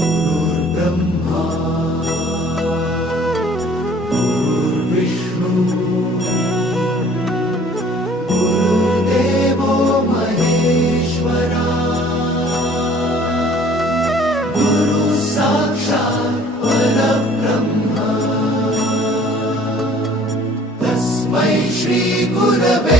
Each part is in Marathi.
गुरुर्ब्रह्मा। गुरुर्विष्णू। गुरुर्देवो महेश्वरा। गुरु साक्षात् परब्रह्म। तस्मै श्रीगुरवे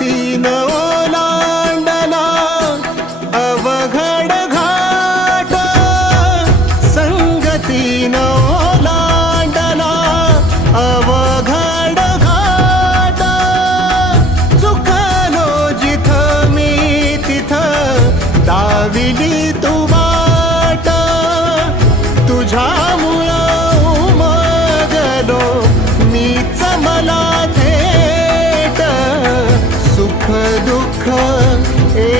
तीन ओलांडला अवघड घाट. संगतीन ओलांडला अवघड घाट. चुकलो जिथ मी तिथ दाविली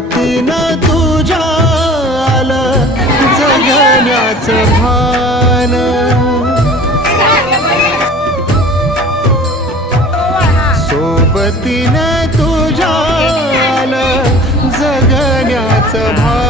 आरतीनं तुझ्या आलं जगण्याचं भान. सोबतीनं तुझ्या आलं जगण्याचं भान.